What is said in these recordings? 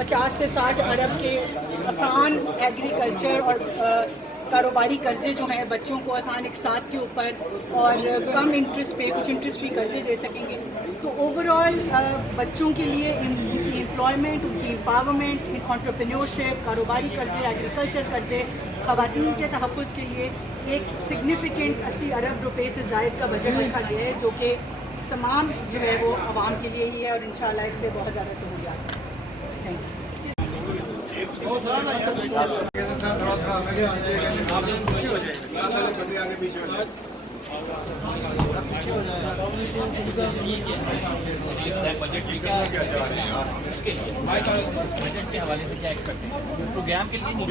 50 سے 60 ارب کے آسان ایگریکلچر اور کاروباری قرضے جو ہیں بچوں کو آسان اقساط کے اوپر اور کم انٹرسٹ پہ کچھ انٹرسٹ فری قرضے دے سکیں گے. تو اوور آل بچوں کے لیے ان کی امپلائمنٹ، ان کی امپاورمنٹ، انٹرپرینیورشپ، کاروباری قرضے، ایگریکلچر قرضے، خواتین کے تحفظ کے لیے ایک سگنیفیکنٹ 80 ارب روپے سے زائد کا بجٹ رکھا گیا ہے، جو کہ تمام جو ہے وہ عوام کے لیے ہی ہے اور انشاءاللہ اس سے بہت زیادہ سہولیات ہیں. Thank you. بجٹ کے حوالے سے کیا ایکسپیکٹ ہے پروگرام کے لیے؟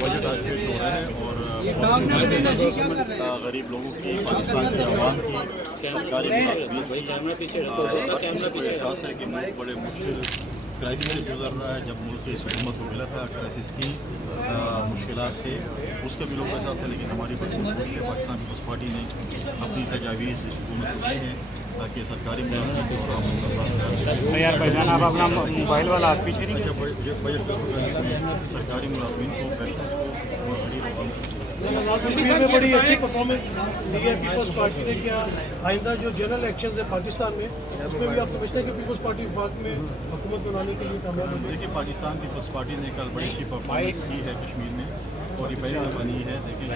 بجٹ آج پیش ہو رہا ہے اور غریب لوگوں کی، پاکستان کے عوام کی سرکاری احساس ہے کہ ملک بڑے مشکل کرائسس سے گزر رہا ہے. جب ملک کی حکومت کو ملا تھا کرائسس کی مشکلات تھے، اس کا بھی لوگوں کو احساس ہے، لیکن ہماری بڑی کوشش ہے. پاکستان پیپلز پارٹی نے اپنی تجاویز اس حکومت کو دی ہیں تاکہ سرکاری ملازمین کو فراہم یار بھائی آپ اپنا موبائل والا ہاتھ پیچھے نہیں بجٹ سرکاری ملازمین کو، پینشنز کو اور غریب عوام کو. کشمیر میں بڑی اچھی پرفارمنس دی ہے پیپلز پارٹی نے. کیا آئندہ جو جنرل الیکشنز ہیں پاکستان میں، اس میں بھی آپ سمجھتے ہیں کہ پیپلز پارٹی وفاق میں حکومت بنانے کے لیے کامیاب ہوگی؟ دیکھیے، پاکستان پیپلز پارٹی نے کل بڑی اچھی پرفارمنس کی ہے کشمیر میں، اور یہ پہلی دفعہ نہیں ہے. دیکھیے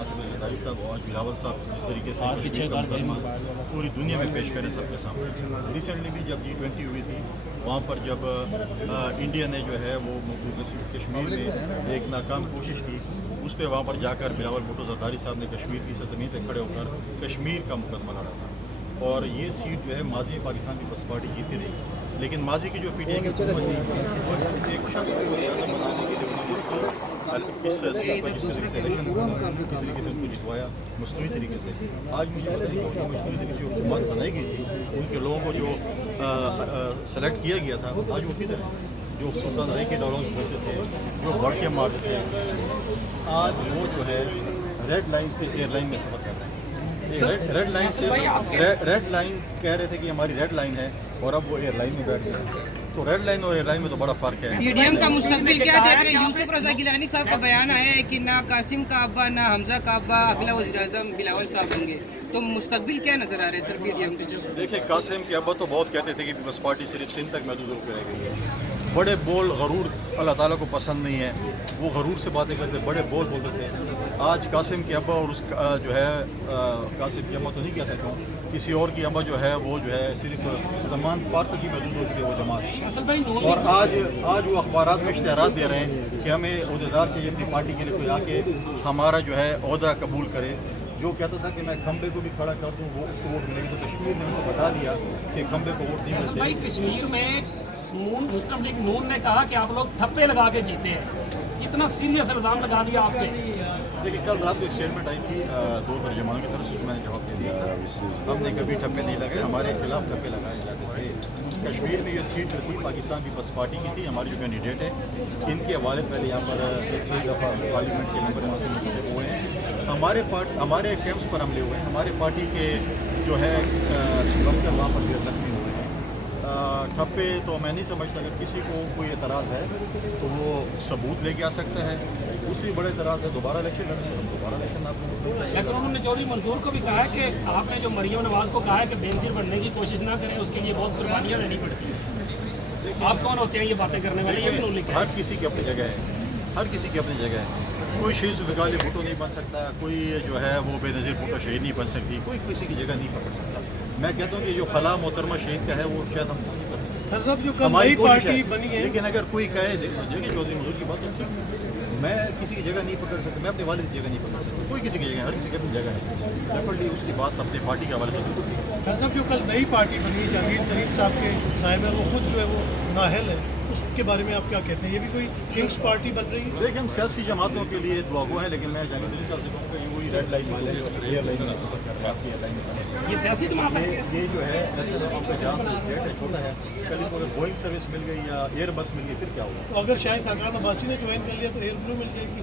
آصف زرداری صاحب اور بلاول صاحب جس طریقے سے کشمیر کا مقدمہ پوری دنیا میں پیش کرے سب کے سامنے. ریسنٹلی بھی جب G20 ہوئی تھی، وہاں پر جب انڈیا نے جو ہے وہ کشمیر میں ایک ناکام کوشش کی، اس پہ وہاں پر جا کر بلاول بھٹو زرداری صاحب نے کشمیر کی سرزمین پہ کھڑے ہو کر کشمیر کا مقدمہ لڑا تھا. اور یہ سیٹ جو ہے ماضی میں پاکستان پیپلز پارٹی جیتی رہی، لیکن ماضی کی جو پی ٹی آئی کی حکومت تھی، ایک شخص کو بنانے کے لیے اس سیٹ پر جس طریقے سے الیکشن کس طریقے سے ان کو جتوایا مصنوعی طریقے سے. آج مجھے پتہ ہے کہ مصنوعی طریقے سے جو حکومت بنائی گئی تھی، ان کے لوگوں کو جو سلیکٹ کیا گیا تھا، آج وہ کدھر ہے؟ جو سلطان رئی کے دوروں سے بولتے تھے، جو بڑھ کے مارتے تھے، آج وہ جو ہے ریڈ لائن سے ایئر لائن میں سفر کر رہے ہیں. ریڈ لائن سے ریڈ لائن کہہ رہے تھے کہ ہماری ریڈ لائن ہے، اور اب وہ ایئر لائن میں بیٹھ گئے. تو ریڈ لائن اور ایئر لائن میں تو بڑا فرق ہے. پی ڈی ایم کا مستقبل کیا دیکھ رہے ہیں؟ یوسف رضا گیلانی صاحب کا بیان آیا ہے کہ نہ قاسم کا ابا نہ حمزہ کا ابا اگلا وزیر اعظم بلاول صاحب ہوں گے. تو مستقبل کیا نظر آ رہا ہے سر پی ڈی ایم کے؟ دیکھیں، قاسم کے ابا تو بہت کہتے تھے کہ پیپلز پارٹی صرف سندھ تک محدود ہو کے رہ گئی ہے. بڑے بول، غرور اللہ تعالیٰ کو پسند نہیں ہے. وہ غرور سے باتیں کرتے، بڑے بول بولتے تھے. آج قاسم کے ابا اور اس کا جو ہے قاسم کے ابا تو نہیں کہہ سکتا ہوں، کسی اور کی ابا جو ہے وہ جو ہے صرف زمان پار تک ہی محدود ہو چکی ہے وہ جماعت. اور آج وہ اخبارات میں اشتہارات دے رہے ہیں کہ ہمیں عہدیدار چاہیے اپنی پارٹی کے لیے، کوئی آ کے ہمارا جو ہے عہدہ قبول کرے. جو کہتا تھا کہ میں کھمبے کو بھی کھڑا کر دوں وہ اس کو ووٹ ملے گی، تو کشمیر نے ان کو بتا دیا کہ کھمبے کو ووٹ نہیں ملتے. بھائی کشمیر میں مسلم لیگ نون نے کہا کہ آپ لوگ ٹھپے لگا کے جیتے ہیں. اتنا سیریس الزام لگا دیا آپ نے. لیکن کل رات کو ایک اسٹیٹمنٹ آئی تھی 2 ترجمانوں کی طرف سے، میں نے جواب دے دیا تھا. ہم نے کبھی ٹھپے نہیں لگائے، ہمارے خلاف ٹھپے لگائے جاتے تھے. کشمیر میں یہ سیٹ جو تھی پاکستان پیپلز پارٹی کی تھی. ہماری جو کینڈیڈیٹ ہے، ان کے حوالے پہلے یہاں پر ایک دفعہ پارلیمنٹ کے نمبر وہاں سے منتخب ہوئے ہیں. ہمارے کیمپس پر حملے ہوئے ہیں. ہمارے پارٹی کے جو ہے ورکر وہاں پر جو زخمی ہوئے ہیں. ٹھپے تو میں نہیں سمجھتا. اگر کسی کو کوئی اعتراض ہے تو وہ ثبوت لے کے آ سکتا ہے. دوسری بڑے اعتراض ہے دوبارہ الیکشن لڑنے سے، دوبارہ الیکشن آپ کو. لیکن انہوں نے چودھری منصور کو بھی کہا ہے کہ آپ نے جو مریم نواز کو کہا ہے کہ بے نظیر بننے کی کوشش نہ کریں، اس کے لیے بہت قربانیاں دینی پڑتی ہیں. آپ کون ہوتے ہیں یہ باتیں کرنے والے؟ یہ انہوں نے کہا ہر کسی کی اپنی جگہ ہے، ہر کسی کی اپنی جگہ ہے. کوئی شہید ذوالفقار بھٹو نہیں بن سکتا، کوئی جو ہے وہ بے نظیر بھٹو شہید نہیں بن سکتی، کوئی کسی کی جگہ نہیں پکڑ سکتا. میں کہتا ہوں کہ جو خلا محترمہ شہید کا ہے وہ شاید ہم نہیں کر سکتے. جو کل نئی پارٹی بنی ہے، لیکن اگر کوئی کہے، دیکھیے چودھری منصور کی بات ہوتی ہے، میں کسی کی جگہ نہیں پکڑ سکتا، میں اپنے والد کی جگہ نہیں پکڑ سکتا. کوئی کسی کی جگہ، ہر کسی کی اپنی جگہ ہے. ڈیفینیٹلی اس کی بات اپنے پارٹی کے حوالے سے. جو کل نئی پارٹی بنی جہانگیر ترین صاحب کے صاحب ہے، وہ خود جو ہے وہ نااہل ہے، اس کے بارے میں آپ کیا کہتے ہیں؟ یہ بھی کوئی کنگس پارٹی بن رہی ہے؟ دیکھیں، ہم سیاسی جماعتوں کے لیے دعا گو ہیں، لیکن میں جہانگیر ترین صاحب سے کہوں گا وہی ریڈ لائن والے ایئر لائن میں سفر کر رہے ہیں. آپ کی ایئر لائن میں یہ سیاسی جماعت ہے. یہ جو ہے ایسے لوگوں کا جہاز ریٹ ہے چھوٹا ہے، کل ان کو اگر بوئنگ سروس مل گئی یا ایئر بس مل گئی پھر کیا ہوگا؟ تو اگر شاہد خاقان عباسی نے جوائن کر لیا تو ایئر بلو مل جائے گی.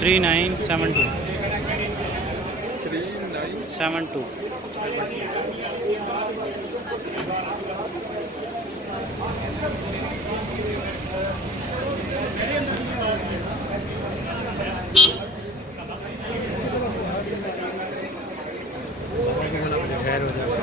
3972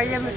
IMF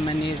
MNAs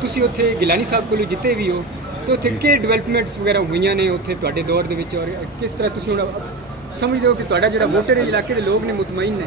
ਤੁਸੀਂ ਉੱਥੇ ਗਿਲਾਨੀ ਸਾਹਿਬ ਕੋਲੋਂ ਜਿੱਤੇ ਵੀ ਹੋ ਤੇ ਉੱਥੇ ਕੀ ਡਿਵੈਲਪਮੈਂਟਸ ਵਗੈਰਾ ਹੋਈਆਂ ਨੇ ਉੱਥੇ ਤੁਹਾਡੇ ਦੌਰ ਦੇ ਵਿੱਚ, ਔਰ ਕਿਸ ਤਰ੍ਹਾਂ ਤੁਸੀਂ ਹੁਣ ਸਮਝਦੇ ਹੋ ਕਿ ਤੁਹਾਡਾ ਜਿਹੜਾ ਵੋਟਰ ਇਲਾਕੇ ਦੇ ਲੋਕ ਨੇ ਮੁਤਮਈਨ ਨੇ?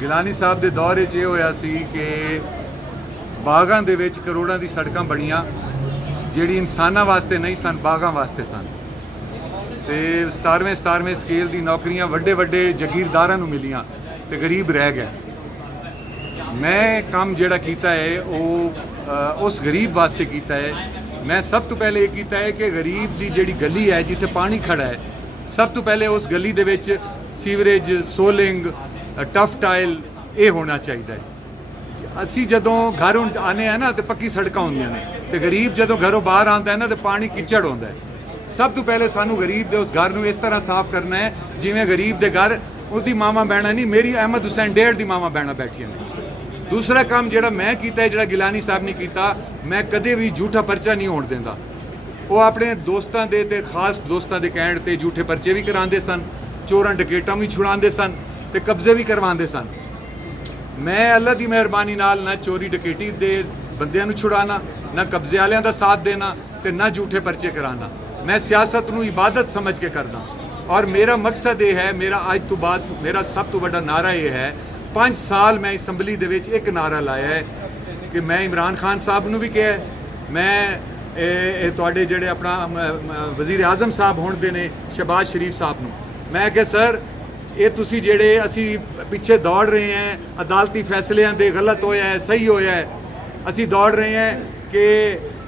ਗਿਲਾਨੀ ਸਾਹਿਬ ਦੇ ਦੌਰ 'ਚ ਇਹ ਹੋਇਆ ਸੀ ਕਿ ਬਾਗਾਂ ਦੇ ਵਿੱਚ ਕਰੋੜਾਂ ਦੀ ਸੜਕਾਂ ਬਣੀਆਂ ਜਿਹੜੀ ਇਨਸਾਨਾਂ ਵਾਸਤੇ ਨਹੀਂ ਸਨ, ਬਾਗਾਂ ਵਾਸਤੇ ਸਨ। ਤੇ 17ਵੇਂ ਸਕੇਲ ਦੀ ਨੌਕਰੀਆਂ ਵੱਡੇ ਜਾਗੀਰਦਾਰਾਂ ਨੂੰ ਮਿਲੀਆਂ ਤੇ ਗਰੀਬ ਰਹਿ ਗਿਆ। ਮੈਂ ਕੰਮ ਜਿਹੜਾ ਕੀਤਾ ਹੈ ਉਹ ਉਸ ਗਰੀਬ ਵਾਸਤੇ ਕੀਤਾ ਹੈ। ਮੈਂ ਸਭ ਤੋਂ ਪਹਿਲੇ ਇਹ ਕੀਤਾ ਹੈ ਕਿ ਗਰੀਬ ਦੀ ਜਿਹੜੀ ਗਲੀ ਹੈ ਜਿੱਥੇ ਪਾਣੀ ਖੜਾ ਹੈ, ਸਭ ਤੋਂ ਪਹਿਲੇ ਉਸ ਗਲੀ ਦੇ ਵਿੱਚ ਸੀਵਰੇਜ, ਸੋਲਿੰਗ, ਟਫ ਟਾਇਲ ਇਹ ਹੋਣਾ ਚਾਹੀਦਾ ਹੈ। ਅਸੀਂ ਜਦੋਂ ਘਰ ਆਨੇ ਆ ਨਾ ਤੇ ਪੱਕੀ ਸੜਕਾਂ ਹੁੰਦੀਆਂ ਨੇ, ਤੇ ਗਰੀਬ ਜਦੋਂ ਘਰੋਂ ਬਾਹਰ ਆਉਂਦਾ ਹੈ ਨਾ ਤੇ ਪਾਣੀ ਕਿਚੜ ਹੁੰਦਾ ਹੈ। ਸਭ ਤੋਂ ਪਹਿਲੇ ਸਾਨੂੰ ਗਰੀਬ ਦੇ ਉਸ ਘਰ ਨੂੰ ਇਸ ਤਰ੍ਹਾਂ ਸਾਫ਼ ਕਰਨਾ ਹੈ ਜਿਵੇਂ ਗਰੀਬ ਦੇ ਘਰ ਉਹਦੀ ਮਾਵਾਂ ਬਹਿਣਾ ਨਹੀਂ, ਮੇਰੀ ਅਹਿਮਦ ਹੁਸੈਨ ਡੇਢ ਦੀ ਮਾਵਾਂ ਬਹਿਣਾ ਬੈਠੀਆਂ ਨੇ। ਦੂਸਰਾ ਕੰਮ ਜਿਹੜਾ ਮੈਂ ਕੀਤਾ ਹੈ, ਜਿਹੜਾ ਗਿਲਾਨੀ ਸਾਹਿਬ ਨੇ ਕੀਤਾ, ਮੈਂ ਕਦੇ ਵੀ ਝੂਠਾ ਪਰਚਾ ਨਹੀਂ ਹੋਣ ਦਿੰਦਾ। ਉਹ ਆਪਣੇ ਦੋਸਤਾਂ ਦੇ ਤੇ ਖਾਸ ਦੋਸਤਾਂ ਦੇ ਕਹਿਣ ਤੇ ਝੂਠੇ ਪਰਚੇ ਵੀ ਕਰਾਉਂਦੇ ਸਨ, ਚੋਰਾਂ ਡਕੈਤਾਂ ਵੀ ਛੁਡਾਉਂਦੇ ਸਨ ਤੇ ਕਬਜ਼ੇ ਵੀ ਕਰਵਾਉਂਦੇ ਸਨ। ਮੈਂ ਅੱਲਾ ਦੀ ਮਿਹਰਬਾਨੀ ਨਾਲ ਨਾ ਚੋਰੀ ਡਕੈਤੀ ਦੇ ਬੰਦਿਆਂ ਨੂੰ ਛੁਡਾਣਾ, ਨਾ ਕਬਜ਼ੇ ਵਾਲਿਆਂ ਦਾ ਸਾਥ ਦੇਣਾ ਤੇ ਨਾ ਝੂਠੇ ਪਰਚੇ ਕਰਾਉਣਾ। ਮੈਂ ਸਿਆਸਤ ਨੂੰ ਇਬਾਦਤ ਸਮਝ ਕੇ ਕਰਦਾ ਔਰ ਮੇਰਾ ਮਕਸਦ ਇਹ ਹੈ, ਮੇਰਾ ਅੱਜ ਤੋਂ ਬਾਅਦ ਮੇਰਾ ਸਭ ਤੋਂ ਵੱਡਾ ਨਾਰਾ ਇਹ ਹੈ, 5 ਸਾਲ ਮੈਂ ਅਸੈਂਬਲੀ ਦੇ ਵਿੱਚ ਇੱਕ ਨਾਰਾ ਲਾਇਆ ਹੈ ਕਿ ਮੈਂ ਇਮਰਾਨ ਖਾਨ ਸਾਹਿਬ ਨੂੰ ਵੀ ਕਿਹਾ, ਮੈਂ ਤੁਹਾਡੇ ਜਿਹੜੇ ਆਪਣਾ ਵਜ਼ੀਰ ਆਜ਼ਮ ਸਾਹਿਬ ਹੁਣ ਦੇ ਨੇ ਸ਼ਹਿਬਾਜ਼ ਸ਼ਰੀਫ ਸਾਹਿਬ ਨੂੰ, ਮੈਂ ਕਿਹਾ ਸਰ ਇਹ ਤੁਸੀਂ ਜਿਹੜੇ ਅਸੀਂ ਪਿੱਛੇ ਦੌੜ ਰਹੇ ਹਾਂ ਅਦਾਲਤੀ ਫੈਸਲਿਆਂ ਦੇ, ਗਲਤ ਹੋਇਆ ਹੈ, ਸਹੀ ਹੋਇਆ ਹੈ, ਅਸੀਂ ਦੌੜ ਰਹੇ ਹਾਂ, کہ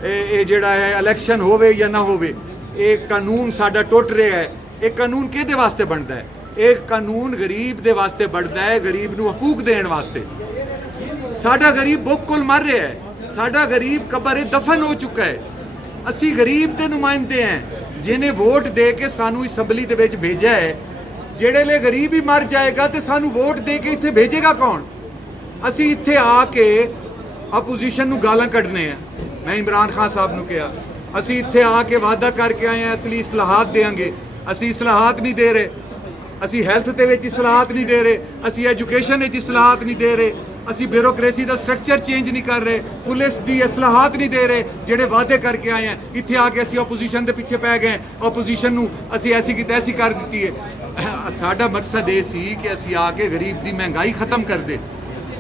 ਇਹ ਜਿਹੜਾ ਹੈ ਇਲੈਕਸ਼ਨ ਹੋਵੇ ਜਾਂ ਨਾ ਹੋਵੇ, ਇਹ ਕਾਨੂੰਨ ਸਾਡਾ ਟੁੱਟ ਰਿਹਾ ਹੈ। ਇਹ ਕਾਨੂੰਨ ਕਿਹਦੇ ਵਾਸਤੇ ਬਣਦਾ ਹੈ? ਇਹ ਕਾਨੂੰਨ ਗਰੀਬ ਦੇ ਵਾਸਤੇ ਬਣਦਾ ਹੈ, ਗਰੀਬ ਨੂੰ ਹਕੂਕ ਦੇਣ ਵਾਸਤੇ। ਸਾਡਾ ਗਰੀਬ ਭੁੱਖ ਕੋਲ ਮਰ ਰਿਹਾ ਹੈ, ਸਾਡਾ ਗਰੀਬ ਕਬਰ ਦਫਨ ਹੋ ਚੁੱਕਾ ਹੈ। ਅਸੀਂ ਗਰੀਬ ਦੇ ਨੁਮਾਇੰਦੇ ਹਾਂ, ਜਿਹਨੇ ਵੋਟ ਦੇ ਕੇ ਸਾਨੂੰ ਅਸੈਂਬਲੀ ਦੇ ਵਿੱਚ ਭੇਜਿਆ ਹੈ। ਜਿਹੜੇ ਲਈ ਗਰੀਬ ਹੀ ਮਰ ਜਾਏਗਾ ਤੇ ਸਾਨੂੰ ਵੋਟ ਦੇ ਕੇ ਇੱਥੇ ਭੇਜੇਗਾ ਕੌਣ? ਅਸੀਂ ਇੱਥੇ ਆ ਕੇ ਆਪੋਜੀਸ਼ਨ ਨੂੰ ਗਾਲਾਂ ਕੱਢਨੇ ਆ। ਮੈਂ ਇਮਰਾਨ ਖਾਨ ਸਾਹਿਬ ਨੂੰ ਕਿਹਾ, ਅਸੀਂ ਇੱਥੇ ਆ ਕੇ ਵਾਅਦਾ ਕਰਕੇ ਆਏ ਹਾਂ ਅਸਲੀ ਇਸਲਾਹਾਤ ਦੇਵਾਂਗੇ। ਅਸੀਂ ਇਸਲਾਹਾਤ ਨਹੀਂ ਦੇ ਰਹੇ, ਅਸੀਂ ਹੈਲਥ ਦੇ ਵਿੱਚ ਇਸਲਾਹਾਤ ਨਹੀਂ ਦੇ ਰਹੇ, ਅਸੀਂ ਐਜੂਕੇਸ਼ਨ ਵਿੱਚ ਇਸਲਾਹਾਤ ਨਹੀਂ ਦੇ ਰਹੇ, ਅਸੀਂ ਬਿਊਰੋਕ੍ਰੇਸੀ ਦਾ ਸਟਰਕਚਰ ਚੇਂਜ ਨਹੀਂ ਕਰ ਰਹੇ, ਪੁਲਿਸ ਦੀ ਇਸਲਾਹਾਤ ਨਹੀਂ ਦੇ ਰਹੇ ਜਿਹੜੇ ਵਾਅਦੇ ਕਰਕੇ ਆਏ ਹਾਂ। ਇੱਥੇ ਆ ਕੇ ਅਸੀਂ ਆਪੋਜੀਸ਼ਨ ਦੇ ਪਿੱਛੇ ਪੈ ਗਏ, ਆਪੋਜੀਸ਼ਨ ਨੂੰ ਅਸੀਂ ਐਸੀ ਕੀ ਤੈਸੀ ਕਰ ਦਿੱਤੀ ਹੈ। ਸਾਡਾ ਮਕਸਦ ਇਹ ਸੀ ਕਿ ਅਸੀਂ ਆ ਕੇ ਗਰੀਬ ਦੀ ਮਹਿੰਗਾਈ ਖਤਮ ਕਰ ਦੇ,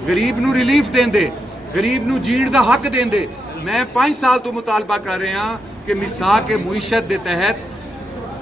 ਗਰੀਬ ਨੂੰ ਰਿਲੀਫ ਦੇਂਦੇ, ਗਰੀਬ ਨੂੰ ਜੀਣ ਦਾ ਹੱਕ ਦੇਂਦੇ। ਮੈਂ 5 ਸਾਲ ਤੋਂ ਮੁਤਾਲਬਾ ਕਰ ਰਿਹਾ ਕਿ ਮਿਸਾਕ ਮੁਈਸ਼ਤ ਦੇ ਤਹਿਤ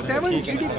7 GDP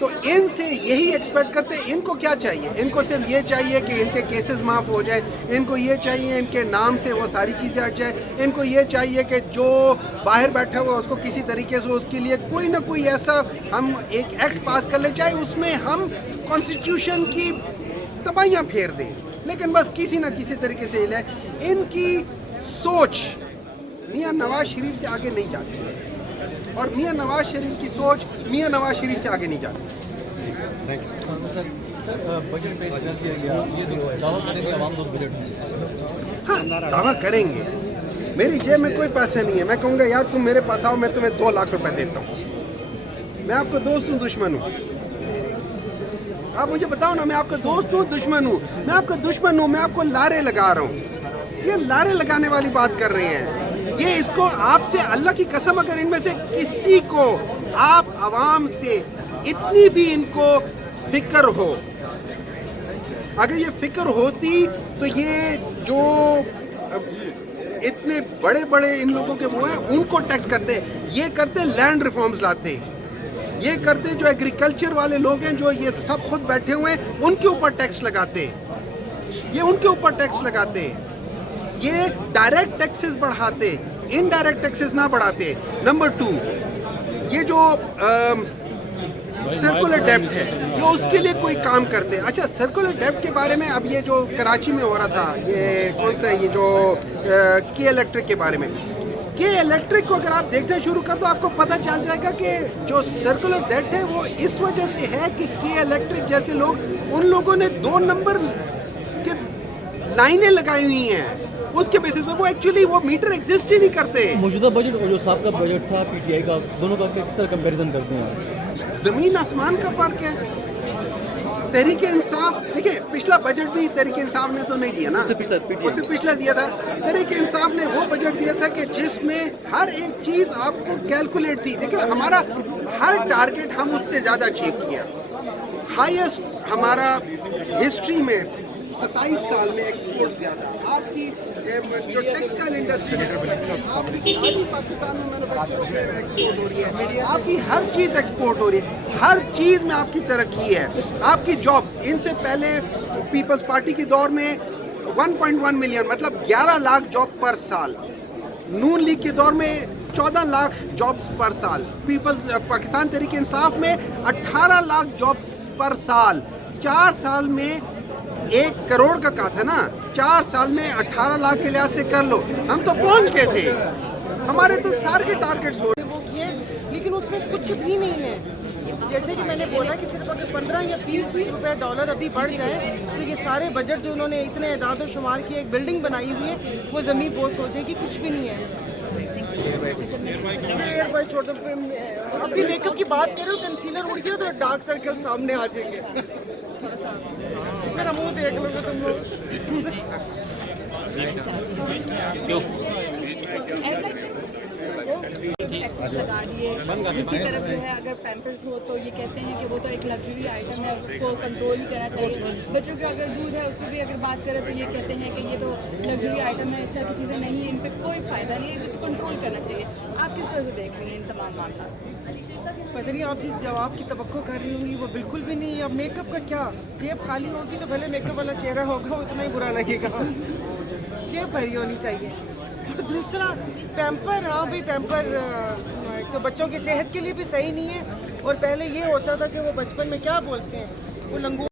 تو ان سے یہی ایکسپیکٹ کرتے ہیں. ان کو کیا چاہیے؟ ان کو صرف یہ چاہیے کہ ان کے کیسز معاف ہو جائیں, ان کو یہ چاہیے ان کے نام سے وہ ساری چیزیں ہٹ جائیں, ان کو یہ چاہیے کہ جو باہر بیٹھا ہوا اس کو کسی طریقے سے اس کے لیے کوئی نہ کوئی ایسا ہم ایک ایکٹ پاس کر لیں, چاہے اس میں ہم کانسٹیٹیوشن کی تباہیاں پھیر دیں, لیکن بس کسی نہ کسی طریقے سے ہلے. ان کی سوچ میاں نواز شریف سے آگے نہیں جاتی, اور میاں نواز شریف کی سوچ میاں نواز شریف سے آگے نہیں جاتی. ہاں دعویٰ کریں گے, میری جیب میں کوئی پیسے نہیں ہے, میں کہوں گا یار تم میرے پاس آؤ, میں تمہیں 2 لاکھ روپے دیتا ہوں. میں آپ کا دوست ہوں دشمن ہوں؟ آپ مجھے بتاؤ نا, میں آپ کا دوست ہوں دشمن ہوں؟ میں آپ کا دشمن ہوں, میں آپ کو لارے لگا رہا ہوں. یہ لارے لگانے والی بات کر رہے ہیں. یہ اس کو آپ سے اللہ کی قسم اگر ان میں سے کسی کو آپ عوام سے اتنی بھی ان کو فکر ہو, اگر یہ فکر ہوتی تو یہ جو اتنے بڑے بڑے ان لوگوں کے وہ ہیں ان کو ٹیکس کرتے, یہ کرتے لینڈ ریفارمز لاتے, یہ کرتے جو ایگریکلچر والے لوگ ہیں جو یہ سب خود بیٹھے ہوئے ہیں ان کے اوپر ٹیکس لگاتے, یہ ان کے اوپر ٹیکس لگاتے, یہ ڈائریکٹ ٹیکسز بڑھاتے, انڈائریکٹ ٹیکسز نہ بڑھاتے. نمبر 2, یہ جو سرکولر ڈیبٹ ہے یہ اس کے لیے کوئی کام کرتے. اچھا سرکولر ڈیبٹ کے بارے میں اب یہ جو کراچی میں ہو رہا تھا, یہ کون سا ہے, یہ جو کے الیکٹرک کے بارے میں, کے الیکٹرک کو اگر آپ دیکھنا شروع کر تو آپ کو پتہ چل جائے گا کہ جو سرکولر ڈیبٹ ہے وہ اس وجہ سے ہے کہ کے الیکٹرک جیسے لوگ, ان لوگوں نے 2 نمبر کے لائنیں لگائی ہوئی ہیں, اس کے بیسس پہ وہ ایکچولی وہ میٹر ایگزسٹ ہی نہیں کرتے. موجودہ بجٹ اور جو سابقہ بجٹ تھا پی ٹی آئی کا, دونوں کا کس طرح کمپیریزن کرتے ہیں؟ زمین آسمان کا فرق ہے. تحریک انصاف, دیکھیں پچھلا بجٹ بھی تحریک انصاف نے تو نہیں دیا نا, اسے پچھلا دیا تھا. تحریک انصاف نے وہ بجٹ دیا تھا کہ جس میں ہر ایک چیز آپ کو کیلکولیٹ تھی. دیکھیں ہمارا ہر ٹارگٹ ہم اس سے زیادہ اچیو کیا. ہائیسٹ ہمارا ہسٹری میں 27 سال میں ایکسپورٹ زیادہ. آپ کی جو ٹیکسٹائل انڈسٹری ہے, آپ کی کھادی پاکستان میں مینوفیکچر ہو کے ایکسپورٹ ہو رہی ہے, آپ کی ہر چیز ایکسپورٹ ہو رہی ہے, ہر چیز میں آپ کی ترقی ہے. آپ کی جابس, ان سے پہلے پیپلز پارٹی کے دور میں 1.1 ملین مطلب 11 لاکھ جاب پر سال, نون لیگ کے دور میں 14 لاکھ جابس پر سال, پیپلز پاکستان تحریک انصاف میں 18 لاکھ جابس پر سال. 4 سال میں 1 کروڑ کا کہا تھا نا, 4 سال میں 18 لاکھ کے لحاظ سے کر لو, ہم تو پہنچ گئے تھے. ہمارے تو سارے ٹارگٹس ہو رہے وہ کیے, لیکن اس میں کچھ بھی نہیں ہے. جیسے کہ میں نے بولا کہ صرف اگر 15 یا 20 روپے ڈالر ابھی بڑھ جائے تو یہ سارے بجٹ جو انہوں نے اتنے اعداد و شمار کی ایک بلڈنگ بنائی ہوئی ہے وہ زمین بوجھ سوچیں کہ کچھ بھی نہیں ہے. اب بھی میک اپ کی بات کرو, کنسیلر اڑ گیا تو ڈارک سرکل سامنے آ جائیں گے. میرا منہ دیکھ لو گے تم لوگ. ٹیکسز لگا دیے. دوسری طرف جو ہے اگر پیمپرز ہو تو یہ کہتے ہیں کہ وہ تو ایک لگژری آئٹم ہے, اس کو کنٹرول ہی کرنا چاہیے. بچوں کا اگر دودھ ہے اس پہ بھی اگر بات کریں تو یہ کہتے ہیں کہ یہ تو لگژری آئٹم ہے, اس طرح کی چیزیں نہیں ہیں, ان پہ کوئی فائدہ نہیں ہے, تو کنٹرول کرنا چاہیے. آپ کس طرح سے دیکھ رہے ہیں ان تمام معاملات؟ پتہ نہیں آپ جس جواب کی توقع کر رہی ہوں گی وہ بالکل بھی نہیں. اب میک اپ کا کیا, جیب خالی ہوگی تو بھلے میک اپ والا چہرہ ہوگا وہ اتنا ہی برا لگے گا. جیب بھری ہونی چاہیے. اور دوسرا پیمپر, ہاں بھائی پیمپر تو بچوں کی صحت کے لیے بھی صحیح نہیں ہے. اور پہلے یہ ہوتا تھا کہ وہ بچپن میں کیا بولتے ہیں, وہ لنگو